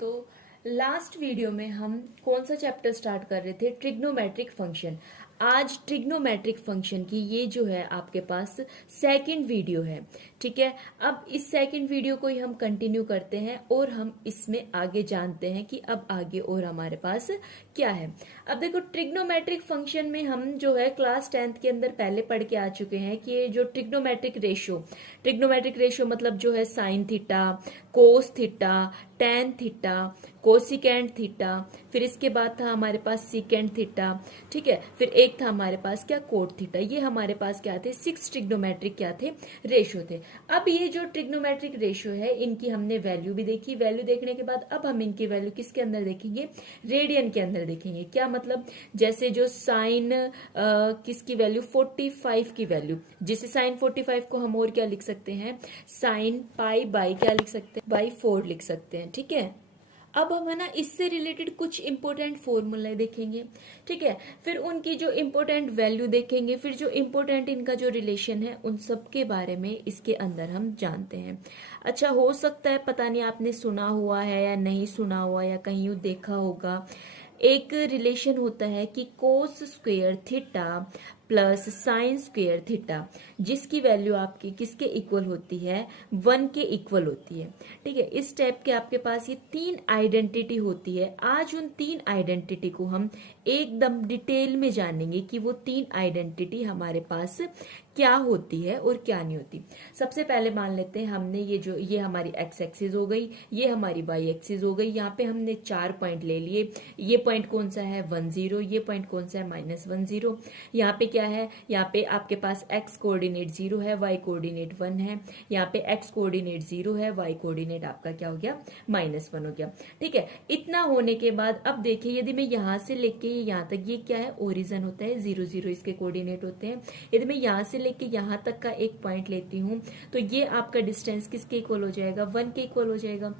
तो last video में हम कौन सा चैप्टर स्टार्ट कर रहे थे? Trigonometric function. आज ट्रिग्नोमेट्रिक फंक्शन की ये जो है आपके पास सेकंड वीडियो है। ठीक है, अब इस सेकंड वीडियो को ही हम कंटिन्यू करते हैं और हम इसमें आगे जानते हैं कि अब आगे और हमारे पास क्या है। अब देखो, ट्रिग्नोमेट्रिक फंक्शन में हम जो है क्लास 10th के अंदर पहले पढ़ के आ चुके हैं कि ये जो ट्रिग्नोमेट्रिक रेशियो मतलब जो है sine theta, cos theta, tan theta, cosecant theta, फिर इसके बाद था हमारे पास सीकेंट थीटा। ठीक है, फिर एक था हमारे पास क्या, कोट थीटा। ये हमारे पास क्या थे, 6 ट्रिग्नोमेट्रिक क्या थे, रेशियो थे। अब ये जो ट्रिग्नोमेट्रिक रेशियो है, इनकी हमने वैल्यू भी देखी। वैल्यू देखने के बाद अब हम इनकी वैल्यू किसके अंदर देखेंगे, रेडियन के अंदर देखेंगे। क्या मतलब, जैसे जो साइन किसकी वैल्यू 45 की वैल्यू, जिसे साइन 45 को हम और क्या लिख सकते हैं, साइन पाई बाई क्या लिख सकते हैं, बाई 4 लिख सकते हैं। ठीक है, अब हम है ना इससे रिलेटेड कुछ इंपॉर्टेंट फॉर्मूला देखेंगे। ठीक है, फिर उनकी जो इंपॉर्टेंट वैल्यू देखेंगे, फिर जो इंपॉर्टेंट इनका जो रिलेशन है उन सब के बारे में इसके अंदर हम जानते हैं। अच्छा, हो सकता है पता नहीं आपने सुना हुआ है या नहीं सुना हुआ या कहीं देखा होगा, एक रिलेशन होता है कि cos square theta plus sine square theta, जिसकी वैल्यू आपकी किसके इक्वल होती है, 1 के इक्वल होती है। ठीक है, इस टाइप के आपके पास ये 3 आइडेंटिटी होती है। आज उन 3 आइडेंटिटी को हम एकदम डिटेल में जानेंगे कि वो 3 आइडेंटिटी हमारे पास क्या होती है और क्या नहीं होती। सबसे पहले मान लेते हैं, हमने ये हमारी एक्स एक्सिस हो गई, ये हमारी वाई एक्सिस हो गई। यहाँ पे हमने 4 पॉइंट ले लिए। ये पॉइंट कौन सा है, 1 0। ये पॉइंट कौन सा है, -1 0। यहाँ पे क्या है, यहाँ पे आपके पास एक्स कोऑर्डिनेट 0 है, वाई कोऑर्डिनेट 1 है। यहाँ पे एक्स कोऑर्डिनेट 0 है, वाई कोऑर्डिनेट आपका क्या हो गया, -1 हो गया। ठीक है, इतना होने के बाद अब देखिए, यदि मैं यहाँ से लेके यहाँ तक, ये क्या है, ओरिजन होता है, 0 0 इसके कोऑर्डिनेट होते हैं। यदि मैं यहाँ से लेके यहाँ तक का एक पॉइंट लेती हूँ तो ये आपका डिस्टेंस किसके इक्वल हो जाएगा, 1 के इक्वल हो जाएगा।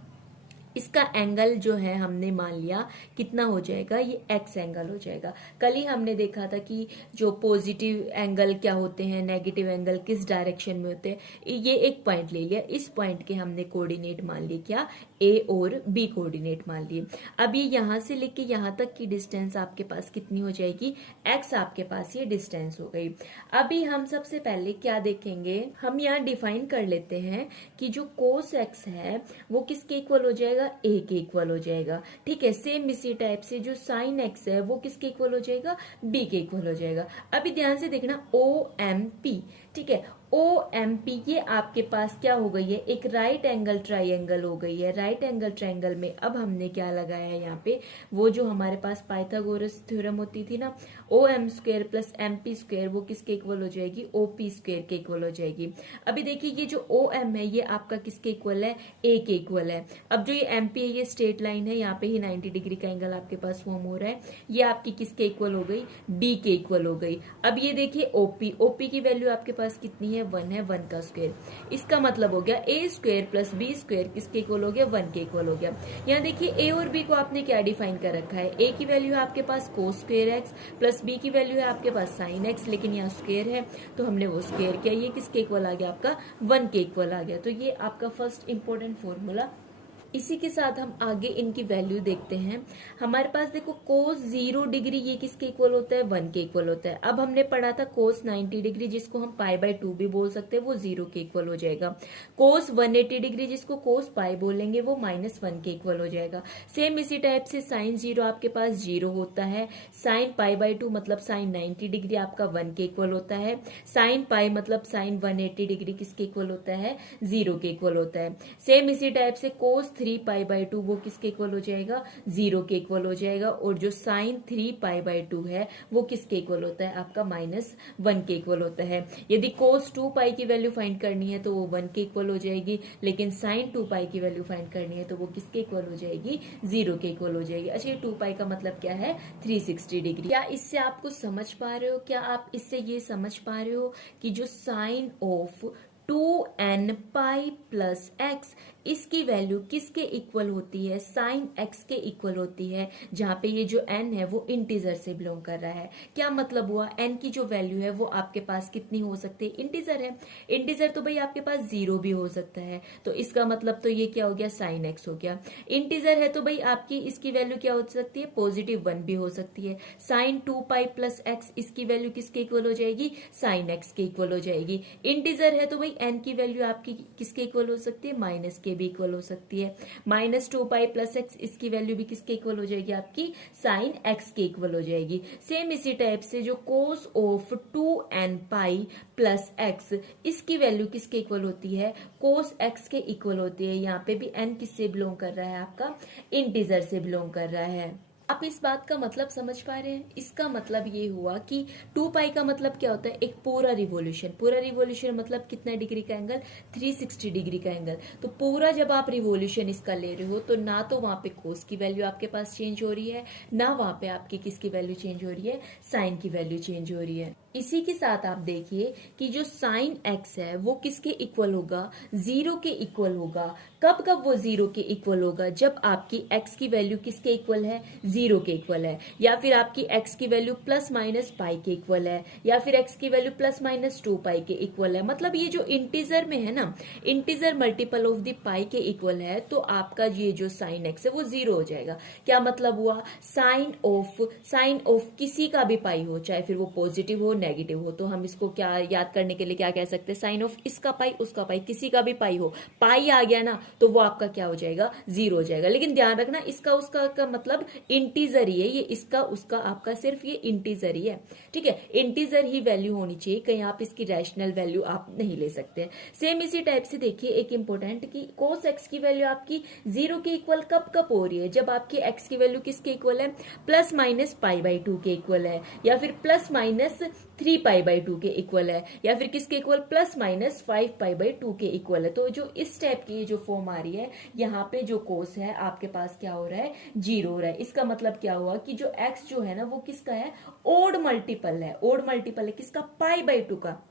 इसका एंगल जो है हमने मान लिया कितना हो जाएगा, ये एक्स एंगल हो जाएगा। कल ही हमने देखा था कि जो पॉजिटिव एंगल क्या होते हैं, नेगेटिव एंगल किस डायरेक्शन में होते हैं। ये एक पॉइंट ले लिया, इस पॉइंट के हमने कोऑर्डिनेट मान लिए क्या, ए और बी कोऑर्डिनेट मान लिए। अब ये यहाँ से लेके यहाँ तक की डिस्टेंस आपके पास कितनी हो जाएगी, एक्स आपके पास ये डिस्टेंस हो गई। अभी हम सबसे पहले क्या देखेंगे, हम यहाँ डिफाइन कर लेते हैं कि जो कोस एक्स है वो किसके इक्वल हो जाएगा, ए के इक्वल हो जाएगा। ठीक है, सेम इसी टाइप से जो साइन एक्स है वो किसके इक्वल हो जाएगा, बी के इक्वल हो जाएगा। अभी ध्यान से देखना, ओ एम पी। ठीक है, ओ एम पी ये आपके पास क्या हो गई है, एक राइट एंगल ट्राइंगल हो गई है। राइट एंगल ट्राइंगल में अब हमने क्या लगाया है यहाँ पे, वो जो हमारे पास पाइथागोरस थ्योरम होती थी ना, O M square plus M P square, वो किसके इक्वल हो जाएगी, ओ पी स्क्वायर के इक्वल हो जाएगी। अभी देखिए, ये जो ओ एम है ये आपका किसके इक्वल है, ए के इक्वल है। अब जो ये एम पी है ये स्ट्रेट लाइन है, यहाँ पे ही 90 डिग्री का एंगल आपके पास फॉर्म हो रहा है। ये आपकी किसके इक्वल हो गई, बी के इक्वल हो गई। अब ये देखिए ओपी, ओपी की वैल्यू आपके पास कितनी है, 1 है, 1 का स्क्वायर। इसका मतलब हो गया ए स्क्वायर प्लस बी स्क्वायर किसके इक्वल हो गया, 1 के इक्वल हो गया। यहाँ देखिए ए और बी को आपने क्या डिफाइन कर रखा है, ए की वैल्यू है आपके पास cos square x plus B की वैल्यू है आपके पास साइन एक्स, लेकिन यहाँ स्क्वायर है तो हमने वो स्क्वायर किया। ये किसके इक्वल आ गया, आपका 1 के इक्वल आ गया। तो ये आपका फर्स्ट इंपॉर्टेंट फॉर्मूला। इसी के साथ हम आगे इनकी वैल्यू देखते हैं। हमारे पास देखो कोस 0 डिग्री ये किसके इक्वल होता है, 1 के इक्वल होता है। अब हमने पढ़ा था कोस 90 डिग्री जिसको हम पाई बाय 2 भी बोल सकते हैं, वो 0 के इक्वल हो जाएगा। कोस 180 डिग्री जिसको कोस पाई बोलेंगे वो -1 के इक्वल हो जाएगा। सेम इसी टाइप से साइन 0 आपके पास 0 होता है। साइन पाई बाय 2 मतलब साइन 90 डिग्री आपका 1 के इक्वल होता है। साइन पाई मतलब साइन 180 डिग्री किसके इक्वल होता है, 0 के इक्वल होता है। सेम इसी टाइप से कोस 3 पाई बाय 2 वो किसके इक्वल हो जाएगा, 0 के इक्वल हो जाएगा। और जो साइन 3 पाई बाय 2 है वो किसके इक्वल होता है, आपका -1 के इक्वल होता है। यदि कोस 2 पाई की वैल्यू फाइंड करनी है तो वो 1 के इक्वल हो जाएगी, लेकिन साइन 2 पाई की वैल्यू फाइंड करनी है तो वो किसके इक्वल हो जाएगी, 0 के इक्वल हो जाएगी। अच्छा, ये 2 पाई का मतलब क्या है, 360 डिग्री। क्या इससे आपको समझ पा रहे हो, क्या आप इससे ये समझ पा रहे हो कि जो sine of 2n pi plus x, इसकी वैल्यू किसके इक्वल होती है, साइन x के इक्वल होती है, जहां पे ये जो n है वो इंटीजर से बिलोंग कर रहा है। क्या मतलब हुआ, n की जो वैल्यू है वो आपके पास कितनी हो सकती है, इंटीजर है। इंटीजर तो भाई आपके पास 0 भी हो सकता है, तो इसका मतलब तो ये क्या हो गया, साइन x हो गया। इंटीजर है तो भाई आपकी इसकी वैल्यू क्या हो सकती है, +1 भी हो सकती है। साइन 2 पाई प्लस x, इसकी वैल्यू किसके इक्वल हो जाएगी, साइन x के इक्वल हो जाएगी। इंटीजर है तो भाई n की वैल्यू आपकी किसके इक्वल हो सकती है, माइनस के भी इक्वल हो सकती है। -2 पाई प्लस x, इसकी वैल्यू भी किसके इक्वल हो जाएगी, आपकी साइन x के इक्वल हो जाएगी। सेम इसी टाइप से जो cos of 2n pi plus x, इसकी वैल्यू किसके इक्वल होती है, कोस x के इक्वल होती है। यहाँ पे भी n किससे बिलोंग कर रहा है, आपका इंटीजर से बिलोंग कर रहा है। आप इस बात का मतलब समझ पा रहे हैं, इसका मतलब ये हुआ कि 2 पाई का मतलब क्या होता है, एक पूरा रिवॉल्यूशन। पूरा रिवॉल्यूशन मतलब कितना डिग्री का एंगल, 360 डिग्री का एंगल। तो पूरा जब आप रिवॉल्यूशन इसका ले रहे हो तो ना तो वहां पे कोस की वैल्यू आपके पास चेंज हो रही है, ना वहां पे आपकी किसकी वैल्यू चेंज हो रही है, साइन की वैल्यू चेंज हो रही है। इसी के साथ आप देखिए कि जो साइन x है वो किसके इक्वल होगा, 0 के इक्वल होगा। कब कब वो 0 के इक्वल होगा, जब आपकी x की वैल्यू किसके इक्वल है, 0 के इक्वल है, या फिर आपकी x की वैल्यू प्लस माइनस पाई के इक्वल है, या फिर x की वैल्यू प्लस माइनस 2 पाई के इक्वल है। मतलब ये जो इंटीजर में है ना, इंटीजर मल्टीपल ऑफ द पाई के इक्वल है, तो आपका ये जो साइन x है वो 0 हो जाएगा। क्या मतलब हुआ, साइन ऑफ किसी का भी पाई हो, चाहे फिर वो पॉजिटिव हो नेगेटिव हो, तो हम इसको क्या याद करने के लिए क्या कह सकते हैं, साइन ऑफ इसका पाई उसका पाई, किसी का भी पाई हो, पाई आ गया ना तो वो आपका क्या हो जाएगा, 0 हो जाएगा। लेकिन ध्यान रखना इसका उसका का मतलब इंटीजर ही है, ये इसका उसका आपका सिर्फ ये इंटीजर ही है, ठीक है। इंटीजर ही वैल्यू होनी चाहिए, कहीं आप इसकी रैशनल वैल्यू आप नहीं ले सकते। सेम इसी टाइप से देखिए एक इंपॉर्टेंट कि कोस एक्स की वैल्यू आपकी 0 के इक्वल कब कब हो रही है, जब आपकी एक्स की वैल्यू किसके इक्वल है, प्लस माइनस π/2 के इक्वल है, या फिर प्लस माइनस 3π/2 के इक्वल है, या फिर किसके इक्वल, प्लस माइनस 5π/2 के इक्वल है। तो जो इस टाइप की जो फॉर्म आ रही है, यहाँ पे जो कोस है आपके पास क्या हो रहा है, 0 हो रहा है। इसका मतलब क्या हुआ कि जो x जो है ना वो किसका है, ओड मल्टीपल है। ओड मल्टीपल है किसका, π/2 का।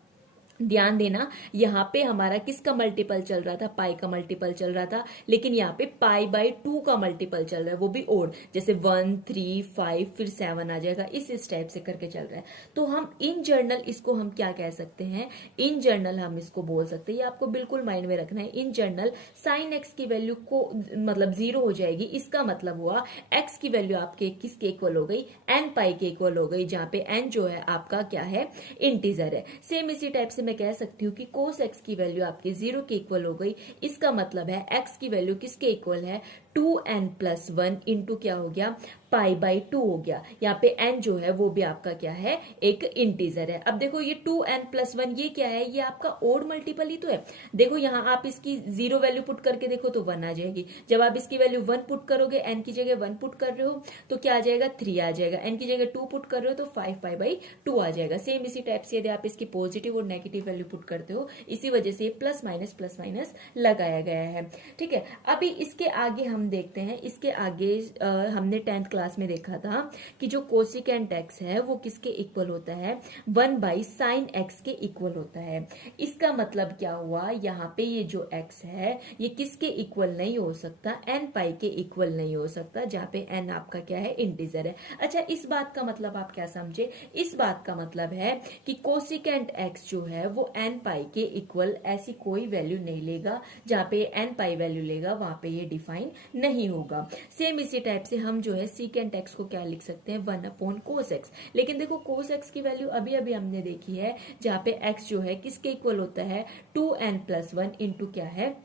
ध्यान देना यहाँ पे हमारा किसका मल्टीपल चल रहा था, पाई का मल्टीपल चल रहा था, लेकिन यहाँ पे π/2 का मल्टीपल चल रहा है, वो भी ओड, जैसे 1 3 5 फिर 7 आ जाएगा, इस टाइप से करके चल रहा है। तो हम इन जर्नल इसको हम क्या कह सकते हैं, इन जर्नल हम इसको बोल सकते हैं, ये आपको बिल्कुल माइंड में रखना है। इन जर्नल साइन एक्स की वैल्यू को मतलब 0 हो जाएगी, इसका मतलब हुआ एक्स की वैल्यू आपके किसके इक्वल हो गई, n पाई के इक्वल हो गई, जहां पे n जो है आपका क्या है, इंटीजर है। सेम इसी टाइप से मैं कह सकती हूँ कि कोस एक्स की वैल्यू आपके 0 के इक्वल हो गई, इसका मतलब है एक्स की वैल्यू किसके इक्वल है, 2n+1 इंटू क्या हो गया, π/2 हो गया। यहाँ पे n जो है वो भी आपका क्या है, एक इंटीजर है। अब देखो ये 2n+1 ये क्या है, ये आपका ओड मल्टीपल ही तो है। देखो यहाँ आप इसकी 0 वैल्यू पुट करके देखो तो 1 आ जाएगी, जब आप इसकी वैल्यू 1 पुट करोगे, n की जगह 1 पुट कर रहे हो तो क्या आ जाएगा, 3 आ जाएगा, n की जगह 2 पुट कर रहे हो तो 5π/2 आ जाएगा। सेम इसी टाइप से यदि आप इसकी पॉजिटिव और नेगेटिव वैल्यू पुट करते हो, इसी वजह से प्लस माइनस लगाया गया है, ठीक है। अभी इसके आगे हम देखते हैं, इसके आगे हमने 10th क्लास में देखा था कि जो कोसिकेंट x है वो किसके इक्वल होता है, 1/sin x के इक्वल होता है। इसका मतलब क्या हुआ, यहाँ पे ये जो x है ये किसके इक्वल नहीं हो सकता, n पाई के इक्वल नहीं हो सकता, जहाँ पे n आपका क्या है, इंटीजर है। अच्छा, इस बात का मतलब आप क्या समझे, इस बात का मतलब है कि कोसिकेंट x जो है वो n पाई के इक्वल ऐसी कोई वैल्यू नहीं लेगा, जहाँ पे n पाई वैल्यू लेगा वहां पे ये डिफाइन नहीं होगा। सेम इसी टाइप से हम जो है सीकेंट x को क्या लिख सकते हैं, 1/cos x। लेकिन देखो cos x की वैल्यू अभी अभी हमने देखी है, जहाँ पे x जो है किसके इक्वल होता है, 2n+1 इंटू क्या है,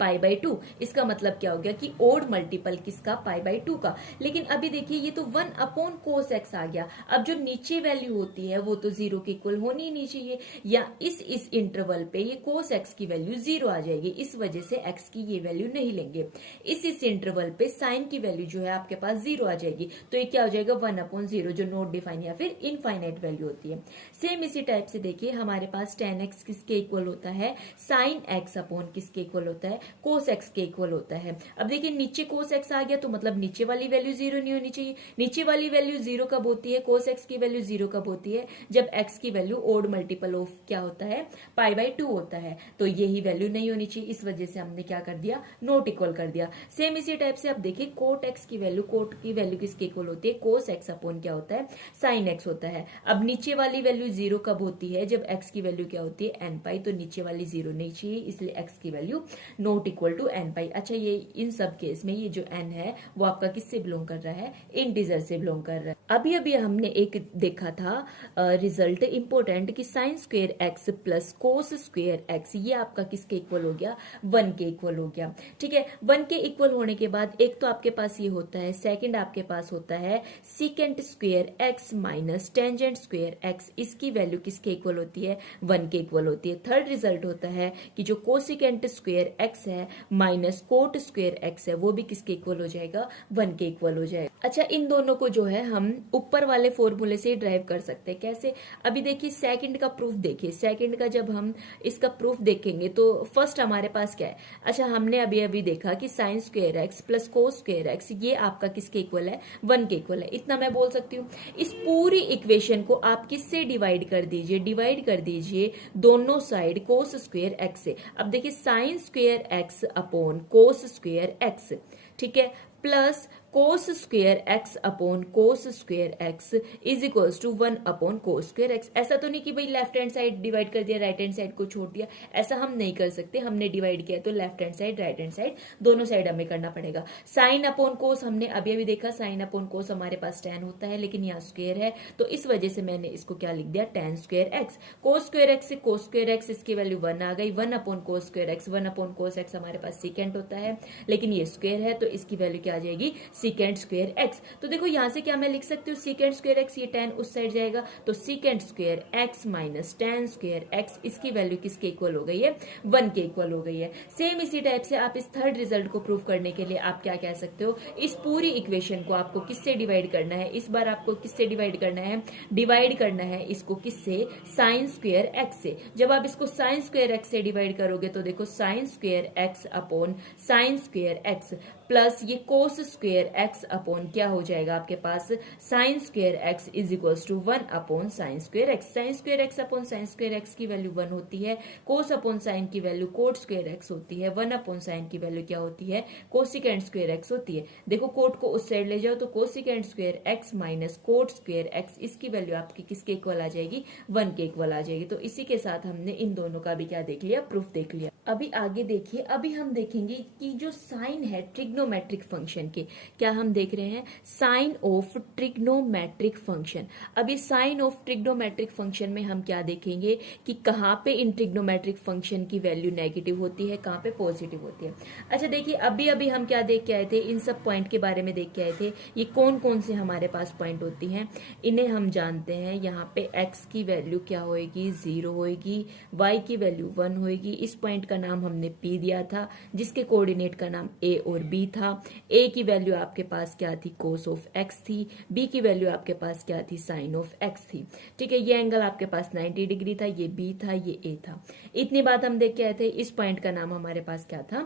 π/2। इसका मतलब क्या हो गया कि ओड मल्टीपल किसका, π/2 का। लेकिन अभी देखिए ये तो 1/cos x आ गया। अब जो नीचे वैल्यू होती है वो तो 0 के इक्वल होनी ही नहीं चाहिए, या इस इंटरवल पे ये cos x की वैल्यू 0 आ जाएगी, इस वजह से x की ये वैल्यू नहीं लेंगे। इस इंटरवल पे साइन की वैल्यू जो है आपके पास 0 आ जाएगी, तो ये क्या हो जाएगा, 1/0, जो नॉट डिफाइन या फिर इनफाइनाइट वैल्यू होती है। सेम इसी टाइप से देखिए हमारे पास tan x किसके इक्वल होता है, साइन x अपॉन किसके इक्वल होता है, कोस एक्स के इक्वल होता है। अब देखिए नीचे कोस एक्स आ गया तो मतलब नीचे वाली वैल्यू जीरो नहीं होनी चाहिए। नीचे वाली वैल्यू जीरो कब होती है, कोस एक्स की वैल्यू जीरो कब होती है, जब एक्स की वैल्यू ओड मल्टीपल ऑफ क्या होता है, पाई बाई 2 होता है। तो यही वैल्यू नहीं होनी चाहिए, इस वजह से हमने क्या कर दिया, नॉट इक्वल कर दिया। सेम इसी टाइप से आप देखिए कोट एक्स की वैल्यू किसके इक्वल होती है, कोस एक्स अपॉन क्या होता है, साइन एक्स होता है। अब नीचे वाली वैल्यू जीरो कब होती है, जब एक्स की वैल्यू क्या होती है, एन पाई। तो नीचे वाली जीरो नहीं चाहिए, इसलिए एक्स की value not equal to n pi. अच्छा ये इन सब केस में ये जो एन है वो आपका किससे बिलोंग कर रहा है, इंटीजर से बिलोंग कर रहा है। अभी अभी हमने एक देखा था रिजल्ट इंपॉर्टेंट कि sign square x plus cos square x ये आपका किसके इक्वल हो गया, 1 के इक्वल हो गया। ठीक है, 1 के इक्वल होने के बाद एक तो आपके पास ये होता है, सेकंड आपके पास होता है secant square x minus tangent square x, इसकी वैल्यू किसके इक्वल होती है, 1 के इक्वल होती है। थर्ड रिजल्ट होता है कि जो कोसिकेंट स्क्वेयर एक्स है माइनस कोट स्क्वेयर एक्स है वो भी किसके इक्वल हो जाएगा, 1 के इक्वल हो जाएगा। अच्छा इन दोनों को जो है हम ऊपर वाले फॉर्मूले से ड्राइव कर सकते हैं। कैसे, अभी देखिए सेकंड का प्रूफ देखिए, सेकंड का जब हम इसका प्रूफ देखेंगे तो फर्स्ट हमारे पास क्या है, अच्छा हमने अभी अभी देखा कि sign square x plus cos square x ये आपका किसके इक्वल है, 1 के इक्वल है। इतना मैं बोल सकती हूँ। इस पूरी इक्वेशन को आप किससे डिवाइड कर दीजिए, डिवाइड कर दीजिए दोनों साइड कोस स्क्वेयर एक्स से। अब देखिए sine square x upon cos square x, ठीक है, plus cos square x upon cos square x is equals to 1 upon cos square x. ऐसा तो नहीं कि भाई लेफ्ट हैंड साइड डिवाइड कर दिया, राइट हैंड साइड को छोड़ दिया, ऐसा हम नहीं कर सकते। हमने डिवाइड किया तो left hand side right hand side दोनों साइड हमें करना पड़ेगा। साइन अपॉन कोस हमने अभी अभी देखा, साइन अपॉन कोस हमारे पास tan होता है लेकिन यहाँ स्क्वेयर है तो इस वजह से मैंने इसको क्या लिख दिया, tan स्क्वेयर एक्स। कोस स्क्वेयर एक्स से कोस स्क्वेयर एक्स, इसकी वैल्यू 1 आ गई, 1 upon cos square x, 1 upon cos x हमारे पास सीकेंट होता है लेकिन ये स्क्वेयर है तो इसकी वैल्यू क्या आ जाएगी, सीकेंट स्क्वेयर एक्स। तो देखो यहां से क्या मैं लिख सकती हूँ, सीकेंट स्क्वेयर एक्स, ये tan उस साइड जाएगा तो secant square x minus tan square x, इसकी वैल्यू किसके इक्वल हो गई है, 1 के इक्वल हो गई है। सेम इसी टाइप से आप इस थर्ड रिजल्ट को प्रूव करने के लिए आप क्या कह सकते हो, इस पूरी इक्वेशन को आपको किससे डिवाइड करना है, इस बार आपको किससे डिवाइड करना है, डिवाइड करना है इसको किससे, साइन स्क्वेयर एक्स से। जब आप इसको साइन स्क्वेयर एक्स से डिवाइड करोगे तो देखो sine square x upon sine square x plus ये कोस स्क्वेयर एक्स अपॉन क्या हो जाएगा आपके पास, sine square x is equals to 1 upon sine square x. Sine square x upon sine square x की वैल्यू 1 होती है, कोस अपॉन साइन की वैल्यू कोट स्क्वेयर एक्स होती है, 1 अपॉन साइन की वैल्यू क्या होती है, कोसिकेंट स्क्वेयर एक्स होती है। देखो कोट को उस साइड ले जाओ तो cosecant square x minus cot square x, इसकी वैल्यू आपकी किसके इक्वल आ जाएगी, 1 के इक्वल आ जाएगी। तो इसी के साथ हमने इन दोनों का भी क्या देख लिया, प्रूफ देख लिया। अभी आगे देखिए, अभी हम देखेंगे कि जो साइन है ट्रिग्नोमेट्रिक फंक्शन के, क्या हम देख रहे हैं, साइन ऑफ ट्रिग्नोमेट्रिक फंक्शन। अभी साइन ऑफ ट्रिग्नोमेट्रिक फंक्शन में हम क्या देखेंगे कि कहाँ पे इन ट्रिग्नोमेट्रिक फंक्शन की वैल्यू नेगेटिव होती है, कहाँ पे पॉजिटिव होती है। अच्छा देखिए अभी अभी हम क्या देख के आए थे, इन सब पॉइंट के बारे में देख के आए थे। ये कौन कौन से हमारे पास पॉइंट होती हैं, इन्हें हम जानते हैं। यहाँ पे x की वैल्यू क्या होएगी, 0 होएगी, y की वैल्यू 1 होएगी। इस पॉइंट का नाम हमने P दिया था जिसके कोऑर्डिनेट का नाम A और B था। A की वैल्यू आपके पास क्या थी, कोस ऑफ x थी, B की वैल्यू आपके पास क्या थी, साइन ऑफ x थी। ठीक है, ये एंगल आपके पास 90 डिग्री था, ये B था, ये A था। इतनी बात हम देख के आए थे। इस पॉइंट का नाम हमारे पास क्या था,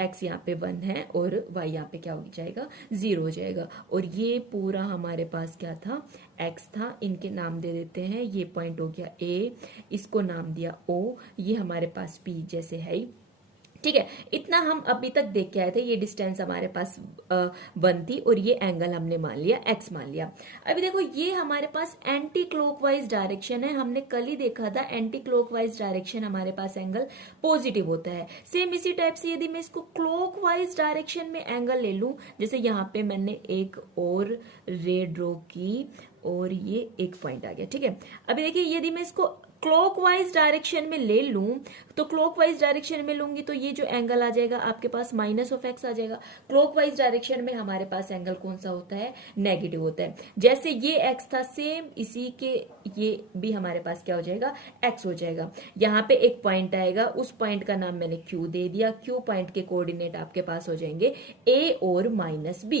x यहाँ पे 1 है और y यहाँ पे क्या हो जाएगा, 0 हो जाएगा। और ये पूरा हमारे पास क्या था, x था, इनके नाम दे देते हैं। ये पॉइंट हो गया A, इसको नाम दिया O, ये हमारे पास P जैसे है ही। ठीक है, इतना हम अभी तक देख के आए थे। ये डिस्टेंस हमारे पास 1 थी और ये एंगल हमने मान लिया, x मान लिया। अभी देखो ये हमारे पास एंटी क्लॉकवाइज डायरेक्शन है। हमने कल ही देखा था एंटी क्लॉकवाइज डायरेक्शन हमारे पास एंगल पॉजिटिव होता है। सेम इसी टाइप से यदि मैं इसको क्लॉकवाइज डायरेक्शन में एंगल ले लूं, जैसे यहाँ पे मैंने एक और रे ड्रॉ की और ये एक पॉइंट आ गया। ठीक है, अभी देखिए यदि मैं इसको क्लॉकवाइज डायरेक्शन में ले लूं तो क्लॉकवाइज डायरेक्शन में लूंगी तो ये जो एंगल आ जाएगा आपके पास माइनस ऑफ एक्स आ जाएगा। क्लॉकवाइज डायरेक्शन में हमारे पास एंगल कौन सा होता है, नेगेटिव होता है। जैसे ये एक्स था सेम इसी के ये भी हमारे पास क्या हो जाएगा, एक्स हो जाएगा। यहाँ पे एक पॉइंट आएगा, उस पॉइंट का नाम मैंने क्यू दे दिया। क्यू पॉइंट के कोऑर्डिनेट आपके पास हो जाएंगे ए और माइनस बी।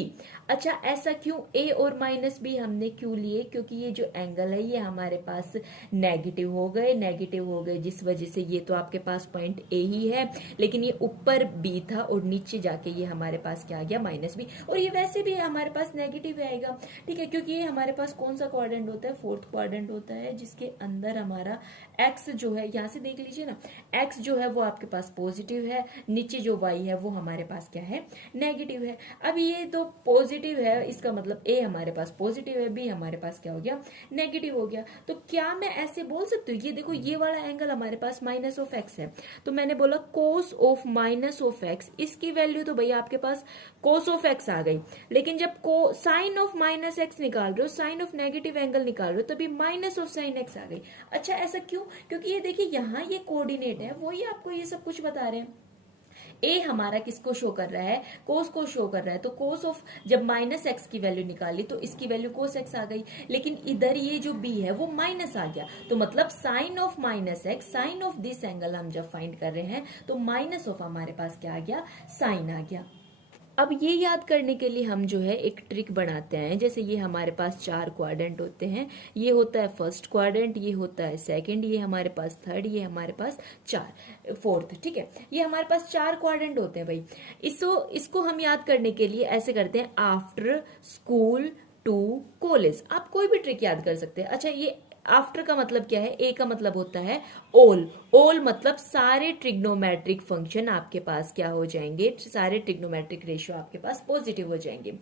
अच्छा ऐसा क्यों ए और माइनस बी हमने क्यों लिए, क्योंकि ये जो एंगल है ये हमारे पास नेगेटिव हो गए, नेगेटिव हो गए, जिस वजह से ये तो आपके पास पॉइंट ए ही है, लेकिन ये ऊपर बी था और नीचे जाके ये हमारे पास क्या आ गया, माइनस बी। और ये वैसे भी हमारे पास नेगेटिव आएगा, ठीक है, क्योंकि ये हमारे पास कौन सा क्वाड्रेंट होता है, फोर्थ क्वाड्रेंट होता है, जिसके अंदर हमारा एक्स जो है, यहां से देख लीजिए ना, एक्स जो है वो आपके पास पॉजिटिव है, नीचे जो वाई है वो हमारे पास क्या है, नेगेटिव है। अब ये तो पॉजिटिव है, इसका मतलब ए हमारे पास पॉजिटिव है, बी हमारे पास क्या हो गया, नेगेटिव हो गया। तो क्या मैं ऐसे बोल सकती हूँ, ये देखो ये वाला एंगल हमारे पास माइनस ऑफ एक्स है, तो मैंने बोला cos of minus of x, इसकी वैल्यू तो भैया आपके पास कोस ऑफ एक्स आ गई, लेकिन जब को साइन ऑफ माइनस एक्स निकाल रहे हो, साइन ऑफ नेगेटिव एंगल निकाल रहे हो, तभी माइनस ऑफ साइन एक्स आ गई। अच्छा ऐसा क्यों, क्योंकि ये देखिए यहाँ ये कोऑर्डिनेट है, वही आपको ये सब कुछ बता रहे हैं। ए हमारा किसको शो कर रहा है, कोस को शो कर रहा है, तो कोस ऑफ जब माइनस एक्स की वैल्यू निकाली तो इसकी वैल्यू कोस एक्स आ गई, लेकिन इधर ये जो बी है वो माइनस आ गया, तो मतलब sine of minus x, sine of this angle हम जब फाइंड कर रहे हैं तो माइनस ऑफ हमारे पास क्या आ गया, साइन आ गया। अब ये याद करने के लिए हम जो है एक ट्रिक बनाते हैं, जैसे ये हमारे पास 4 क्वाड्रेंट होते हैं, ये होता है फर्स्ट क्वाड्रेंट, ये होता है सेकंड, ये हमारे पास थर्ड, ये हमारे पास फोर्थ, ठीक है, ये हमारे पास 4 क्वाड्रेंट होते हैं भाई। इसको हम याद करने के लिए ऐसे करते हैं, आफ्टर स्कूल टू कॉलेज, आप कोई भी ट्रिक याद कर सकते हैं। अच्छा ये आफ्टर का मतलब क्या है, ए का मतलब होता है ऑल, ऑल मतलब सारे ट्रिग्नोमेट्रिक फंक्शन आपके पास क्या हो जाएंगे, सारे ट्रिग्नोमेट्रिक रेशियो आपके पास पॉजिटिव हो जाएंगे।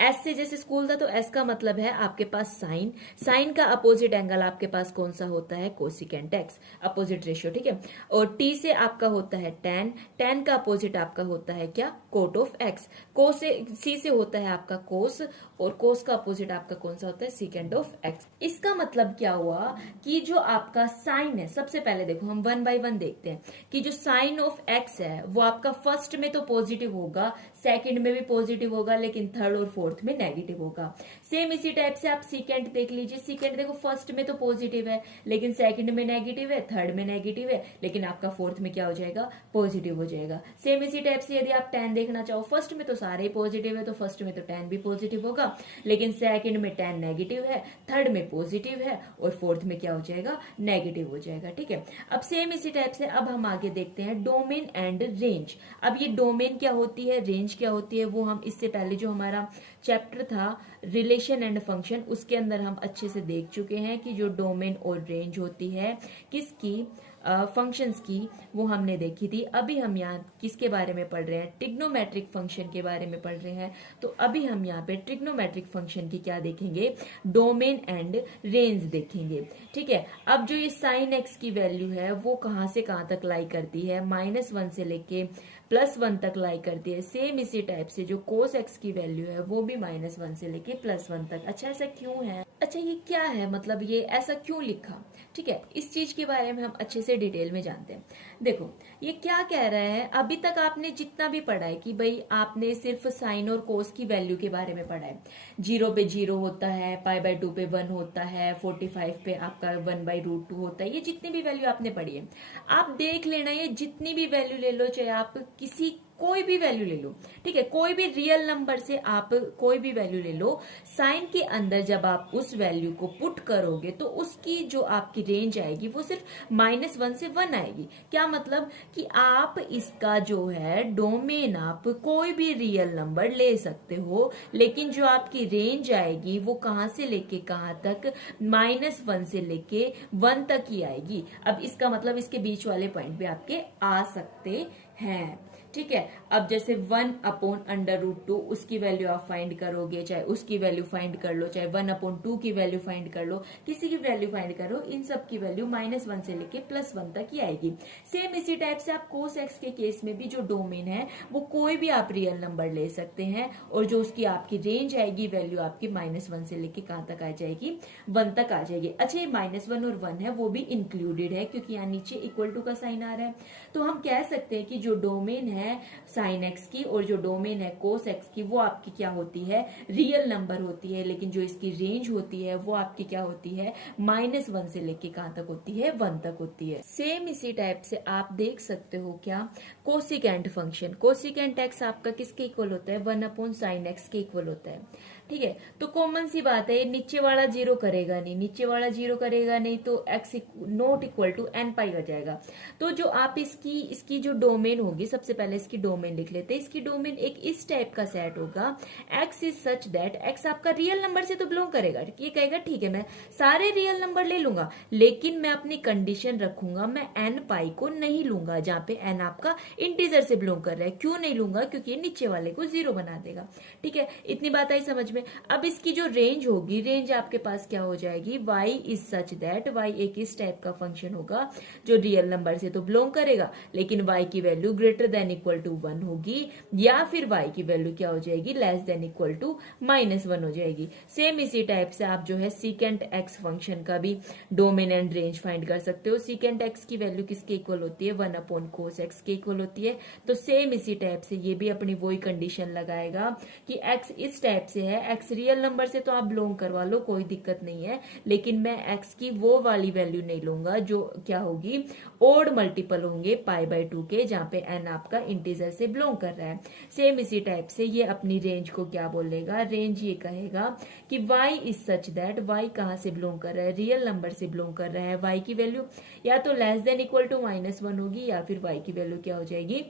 एस से जैसे स्कूल था तो एस का मतलब है आपके पास साइन, साइन का अपोजिट एंगल आपके पास कौन सा होता है, कोसिकेंट एक्स, अपोजिट रेशियो, ठीक है। और टी से आपका होता है टेन, टेन का अपोजिट आपका होता है क्या, कोट ऑफ एक्स, कोस से सी से होता है आपका कोस, और कोस का अपोजिट आपका कौन सा होता है, सीकेंट ऑफ एक्स। इसका मतलब क्या हुआ कि जो आपका साइन है, सबसे पहले देखो हम 1 बाय 1 देखते हैं कि जो साइन ऑफ एक्स है वो आपका फर्स्ट में तो पॉजिटिव होगा, सेकंड में भी पॉजिटिव होगा, लेकिन थर्ड और फोर्थ में नेगेटिव होगा। सेम इसी टाइप से आप सीकेंट देख लीजिए, सीकेंट देखो फर्स्ट में तो पॉजिटिव है, लेकिन सेकंड में नेगेटिव है, थर्ड में नेगेटिव है, लेकिन आपका फोर्थ में क्या हो जाएगा, पॉजिटिव हो जाएगा। सेम इसी टाइप से यदि आप टेन देखना चाहो, फर्स्ट में तो सारे ही पॉजिटिव है, तो फर्स्ट में तो टेन भी पॉजिटिव होगा, लेकिन सेकंड में टेन नेगेटिव है, थर्ड में पॉजिटिव है, और फोर्थ में क्या हो जाएगा, नेगेटिव हो जाएगा, ठीक है। अब सेम इसी टाइप से अब हम आगे देखते हैं डोमेन एंड रेंज। अब ये डोमेन क्या होती है, रेंज क्या होती है, वो हम इससे पहले जो हमारा चैप्टर था रिलेशन एंड फंक्शन, उसके अंदर हम अच्छे से देख चुके हैं कि जो डोमेन और रेंज होती है किसकी, फंक्शंस की, वो हमने देखी थी। अभी हम यहाँ किसके बारे में पढ़ रहे हैं, ट्रिग्नोमेट्रिक फंक्शन के बारे में पढ़ रहे हैं। तो अभी हम यहाँ पे ट्रिग्नोमेट्रिक फंक्शन की क्या देखेंगे, डोमेन एंड रेंज देखेंगे, ठीक है। अब जो ये साइन एक्स की वैल्यू है वो कहाँ से कहाँ तक लाई करती है, -1 से लेके +1 तक लाई करती है। सेम इसी टाइप से जो कोस एक्स की वैल्यू है वो भी -1 से लेके +1 तक। अच्छा ऐसा क्यों है, अच्छा ये क्या है, मतलब ये ऐसा क्यों लिखा, ठीक है, इस चीज के बारे में हम अच्छे से डिटेल में जानते हैं। देखो ये क्या कह रहा है, अभी तक आपने जितना भी पढ़ा है कि भाई आपने सिर्फ साइन और कोस की वैल्यू के बारे में पढ़ा है, 0 पे 0 होता है, π/2 पे 1 होता है, 45 पे आपका 1/√2 होता है, ये जितनी भी वैल्यू आपने पढ़ी है आप देख लेना, ये जितनी भी वैल्यू ले लो, चाहे आप किसी कोई भी वैल्यू ले लो, ठीक है, कोई भी रियल नंबर से आप कोई भी वैल्यू ले लो, साइन के अंदर जब आप उस वैल्यू को पुट करोगे तो उसकी जो आपकी रेंज आएगी वो सिर्फ -1 से 1 आएगी। क्या मतलब कि आप इसका जो है डोमेन आप कोई भी रियल नंबर ले सकते हो, लेकिन जो आपकी रेंज आएगी वो कहां से लेके कहां तक, -1 से लेके 1 तक ही आएगी। अब इसका मतलब इसके बीच वाले पॉइंट भी आपके आ सकते हैं, ठीक है। अब जैसे 1/√2 उसकी वैल्यू आप फाइंड करोगे, चाहे उसकी वैल्यू फाइंड कर लो, चाहे 1/2 की वैल्यू फाइंड कर लो, किसी की वैल्यू फाइंड करो, इन सब की वैल्यू -1 से लेके +1 तक ही आएगी। सेम इसी टाइप से आप कोस एक्स के केस में भी जो डोमेन है वो कोई भी आप रियल नंबर ले सकते हैं, और जो उसकी आपकी रेंज आएगी वैल्यू आपकी -1 से लेके कहां तक आ जाएगी, 1 तक आ जाएगी। अच्छा ये -1 और 1 है वो भी इंक्लूडेड है, क्योंकि यहाँ नीचे इक्वल टू का साइन आ रहा है, तो हम कह सकते हैं कि जो डोमेन है है साइन एक्स की और जो डोमेन है कोस एक्स की वो आपकी क्या होती है, रियल नंबर होती है, लेकिन जो इसकी रेंज होती है वो आपकी क्या होती है, -1 से लेके कहां तक होती है, 1 तक होती है। सेम इसी टाइप से आप देख सकते हो क्या, कोसिकेंट फंक्शन, कोसिकेंट एक्स आपका किसके इक्वल होता है, 1/sin x के इक्वल होता है। ठीक है, तो कॉमन सी बात है, नीचे वाला जीरो करेगा नहीं, नीचे वाला जीरो करेगा नहीं तो x not equal to n pi हो जाएगा। तो जो आप इसकी जो डोमेन होगी, सबसे पहले इसकी डोमेन लिख लेते हैं। इसकी डोमेन एक इस टाइप का सेट होगा, x is such that, x आपका रियल नंबर से तो बिलोंग करेगा। ये कहेगा ठीक है मैं सारे रियल नंबर ले लूंगा, लेकिन मैं अपनी कंडीशन रखूंगा, मैं n पाई को नहीं लूंगा, जहां पे n आपका इंटीजर से बिलोंग कर रहा है। क्यों नहीं लूंगा, क्योंकि ये नीचे वाले को जीरो बना देगा। ठीक है, इतनी बात आई समझ में। अब इसकी जो रेंज होगी, रेंज आपके पास क्या हो जाएगी, y is such that, y एक इस टाइप का फंक्शन होगा जो रियल नंबर से तो बिलोंग करेगा, लेकिन y की value greater than equal to 1 होगी, या फिर y की वैल्यू क्या हो जाएगी, लेस देन इक्वल टू -1 हो जाएगी। सेम इसी टाइप से आप जो है सीकेंट x फंक्शन का भी डोमेन एंड रेंज फाइंड कर सकते हो। सीकेंट x की वैल्यू किसके इक्वल होती है, 1/cos x के इक्वल होती है। तो सेम इसी टाइप से ये भी अपनी वही कंडीशन लगाएगा कि x इस टाइप से है, x रियल नंबर से तो आप बिलोंग करवा लो, कोई दिक्कत नहीं है, लेकिन मैं x की वो वाली वैल्यू नहीं लूंगा जो क्या होगी, ओड मल्टीपल होंगे π/2 के, जहां पे n आपका इंटीजर से बिलोंग कर रहा है। सेम इसी टाइप से ये अपनी रेंज को क्या बोलेगा, रेंज ये कहेगा कि y is such that, y कहां से बिलोंग कर रहा है, रियल नंबर से बिलोंग कर रहा है। y की वैल्यू या तो लेस देन इक्वल टू -1 होगी, या फिर y की वैल्यू क्या हो जाएगी,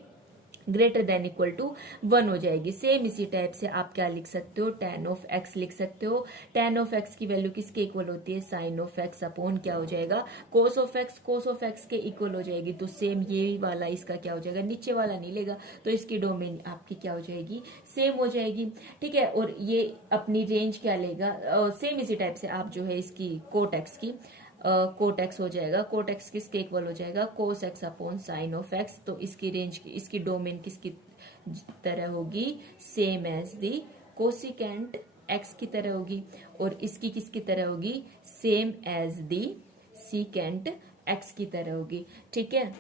ग्रेटर देन इक्वल टू 1 हो जाएगी। सेम इसी टाइप से आप क्या लिख सकते हो, tan ऑफ x लिख सकते हो। tan ऑफ x की वैल्यू किसके इक्वल होती है, sin ऑफ x अपॉन क्या हो जाएगा, cos of x, cos of x के इक्वल हो जाएगी। तो सेम ये वाला इसका क्या हो जाएगा, नीचे वाला नहीं लेगा, तो इसकी डोमेन आपकी क्या हो जाएगी, सेम हो जाएगी। ठीक है, और ये अपनी रेंज क्या लेगा, सेम इसी टाइप से आप जो है इसकी कोट x की कोट एक्स हो जाएगा, कोट एक्स किसके इक्वल हो जाएगा, cos x upon sine of x. तो इसकी रेंज इसकी डोमेन किसकी तरह होगी, same as the cosecant x की तरह होगी, और इसकी किसकी तरह होगी, same as the secant x की तरह होगी। ठीक है,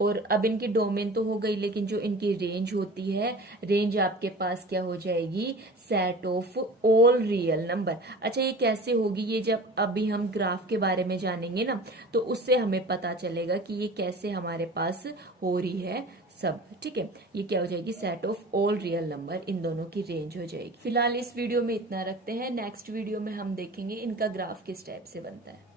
और अब इनकी डोमेन तो हो गई, लेकिन जो इनकी रेंज होती है, रेंज आपके पास क्या हो जाएगी, set of all real number. अच्छा ये कैसे होगी, ये जब अभी हम ग्राफ के बारे में जानेंगे ना, तो उससे हमें पता चलेगा कि ये कैसे हमारे पास हो रही है सब। ठीक है, ये क्या हो जाएगी, set of all real number, इन दोनों की रेंज हो जाएगी। फिलहाल इस वीडियो में इतना रखते हैं, नेक्स्ट वीडियो में हम देखेंगे इनका ग्राफ किस टाइप से बनता है।